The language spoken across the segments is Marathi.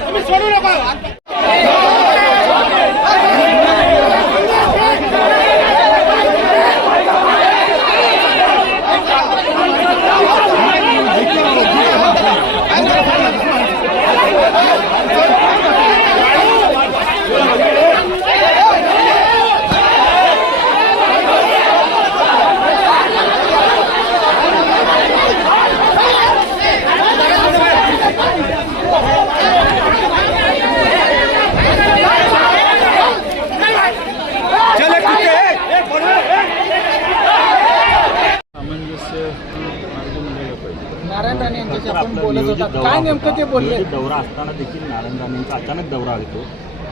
त्यांना तुम्ही सोडू होता. काय नेमकं ते. बोलले? दौरा असताना देखील नारायण राणेंचा अचानक दौरा येतो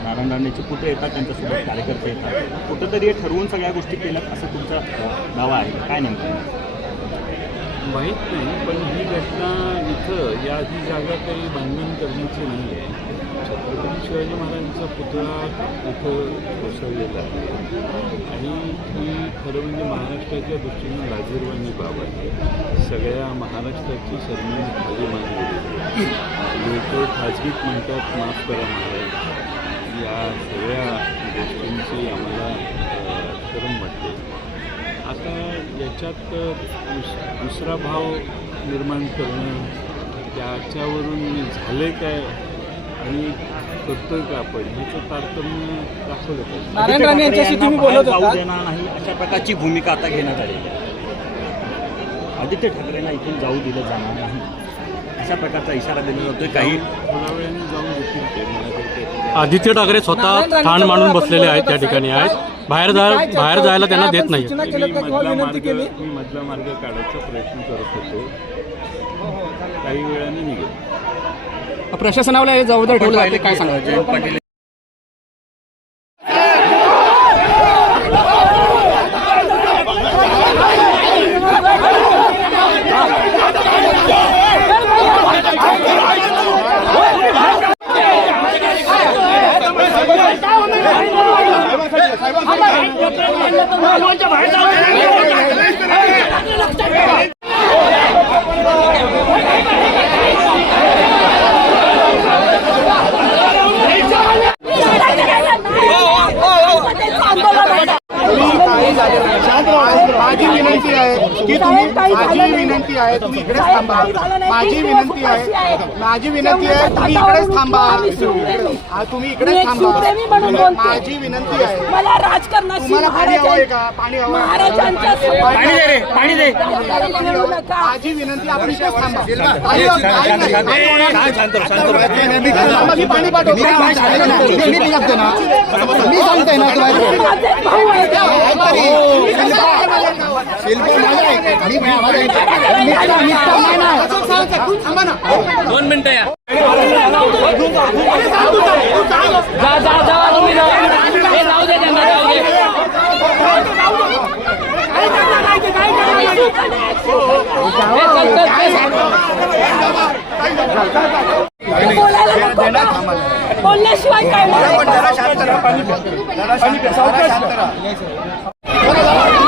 नारायण राणेचे पुत्र येतात त्यांच्यासोबत कार्यकर्ते येतात. कुठंतरी हे ठरवून सगळ्या गोष्टी केल्यात असं तुमचा दावा आहे. काय नेमकं? माहीत नाही पण ही घटना इथं या ही जागा काही बांधणी करण्याची नाही आहे शिवाजी महाराजांचा पुतळा इथं कोसळलेला आहे. आणि ही खरं म्हणजे महाराष्ट्राच्या दृष्टीनं लाजीरवाणी बाब आहे. सगळ्या महाराष्ट्राची सरमिंग खाली मानलेली लोक खाजगीत म्हणतात माफ करा महाराज. या सगळ्या गोष्टींची आम्हाला शरम वाटते. आता याच्यात दुस दुसरा भाव निर्माण करणं त्याच्यावरून झाले काय? आणि करतोय का आपण? ह्याचं तारतम्य दाखवलं पाहिजे. नारायण राणे यांच्याशी तुम्ही बोलत जाऊ होता देणार नाही अशा प्रकारची भूमिका आता घेण्यात आलेली आहे. आदित्य ठाकरेंना इथून जाऊ दिलं जाणार नाही. अशा प्रकारचा इशारा दिला जातोय काही थोड्या वेळाने जाऊन देतील ते. मला आदित्य ठाकरे स्वतः ठाण मांडून बसलेले आहेत त्या ठिकाणी. आहेत. बाहेर जा बाहेर? जायला त्यांना देत नाही. सूचना मी केल्या का? किंवा मधला विनंती मार्ग केली? मी मधला मार्ग काढायचा प्रयत्न करत होतो. काही वेळाने निघेल. प्रशासनाला हे जबाबदार ठेवलं जाते काय सांगा जयंत पाटील माझी विनंती आहे की तुम्ही माझी विनंती आहे तुम्ही इकडेच थांबा. माझी विनंती आहे. माझी विनंती आहे तुम्ही इकडेच थांबा. हा, तुम्ही इकडेच थांबा. माझी विनंती आहे. मला राजकारणाशी तुम्हाला पाणी हवं आहे महाराजां- का? पाणी हवं पाणी दे माझी विनंती आपण इकडेच थांबा. पाणी पाठवतो. मी सांगतोय ना दोन मिनिटं या जा जा जा तुम्ही जाऊ दे त्यांना जरा शांत राहा, पाणी प्या. जरा शांत राहा.